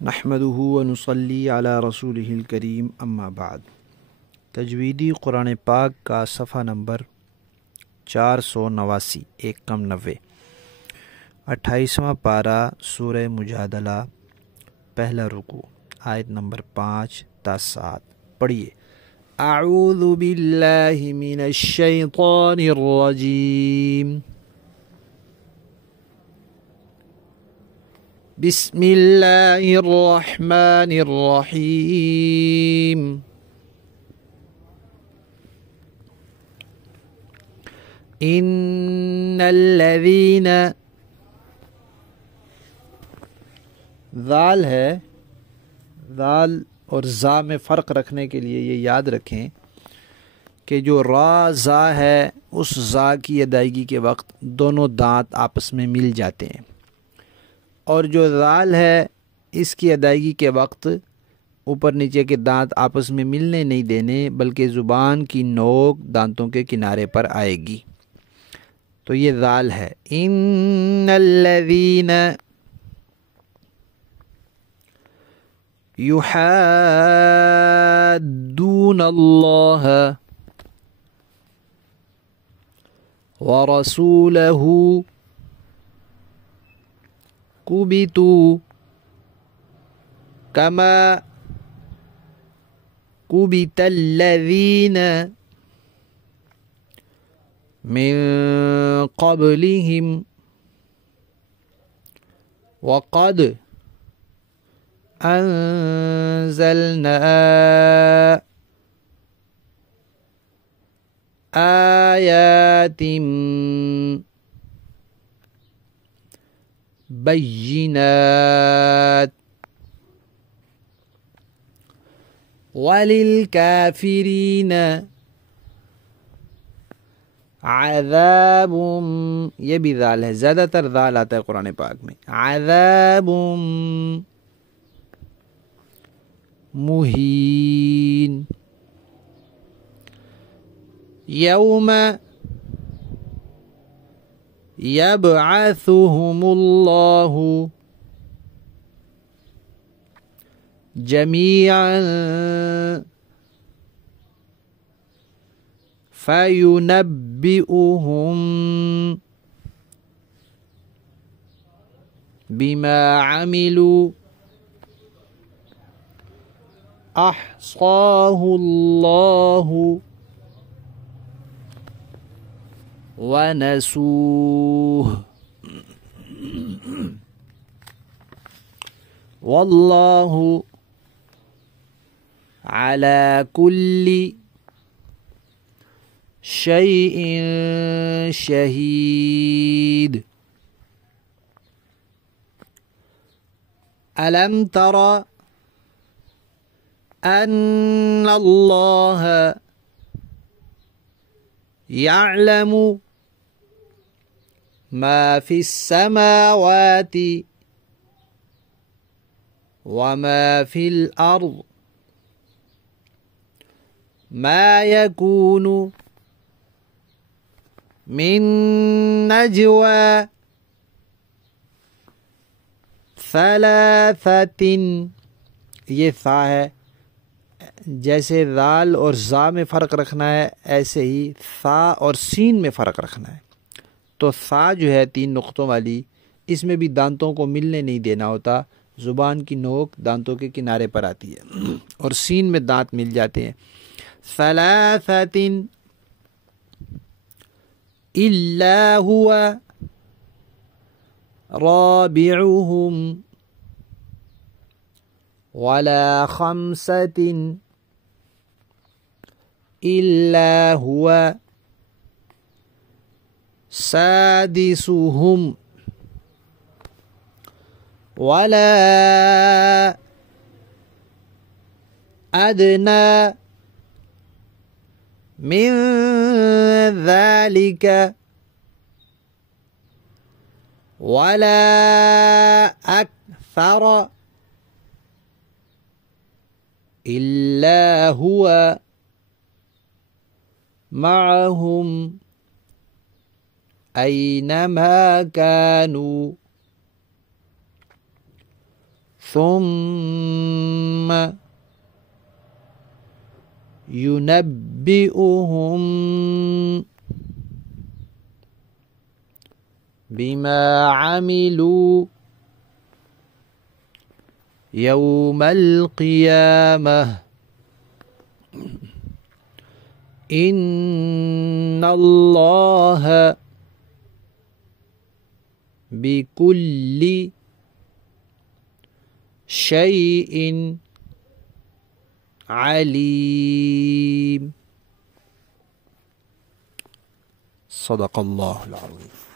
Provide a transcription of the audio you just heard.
नहमदुहु व नुसल्ली अला रसूलिहिल करीम अम्मा बाद। तजवीदी कुरान पाक का सफ़ा नंबर 489 एक कम 90 28वां पारा सूरह मुजादला पहला रुकू आयत नंबर 5 ता 7 पढ़िए। अऊज़ु बिल्लाहि मिनश शैतानिर रजीम बिस्मिल्लाहिर रहमानिर रहीम इन्नल्लज़ीना ज़ाल है, ज़ाल और ज़ा में फ़र्क रखने के लिए ये याद रखें कि जो रा ज़ा है उस ज़ा की अदायगी के वक्त दोनों दांत आपस में मिल जाते हैं, और जो ज़ाल है इसकी अदायगी के वक्त ऊपर नीचे के दांत आपस में मिलने नहीं देने, बल्कि ज़ुबान की नोक दांतों के किनारे पर आएगी। तो ये ज़ाल है। इन्नल्लज़ीना युहद्दून अल्लाह व रसूलहू कुबितू कमा कुबितल्लज़ीना मिन क़ब्लिहिम वक़द अंज़लना आयातिम बय्यिनात वलिल काफिरीन अज़ाबुम, ये भी ज़ाल है, ज़्यादातर ज़ाल आता है कुरान पाक में। अज़ाबुम मुहीन यौम यबअथुहुमुल्लाहु जमीअन फयुनब्बिउहुम बिमा अमिलू अहसाहुल्लाहु व नसूह वल्लाहु अला कुल्ली शैइन शहीद। अलम तरा अन्नल्लाह यअलमु मा फिस समावाति व मा फिल अर्द मा यकूनु मिन नजवा सलासतिन, ये सा है, जैसे ज़ाल और ज़ा में फ़र्क रखना है ऐसे ही सा और सीन में फ़र्क रखना है। तो सा जो है 3 नुक़्तों वाली, इसमें भी दांतों को मिलने नहीं देना होता, ज़ुबान की नोक दांतों के किनारे पर आती है, और सीन में दांत मिल जाते हैं। सलासतिन इल्ला हुआ राबिउहुम वला खम्सतिन इल्ला हुआ सादिसुहुम वला अदना मिन ज़ालिका वला अक्सर इल्ला हुआ मअहुम ऐनमा कानू ثم ينبئهم بما عملوا يوم القيامة إن الله بكل شيء عليم. صدق الله العظيم.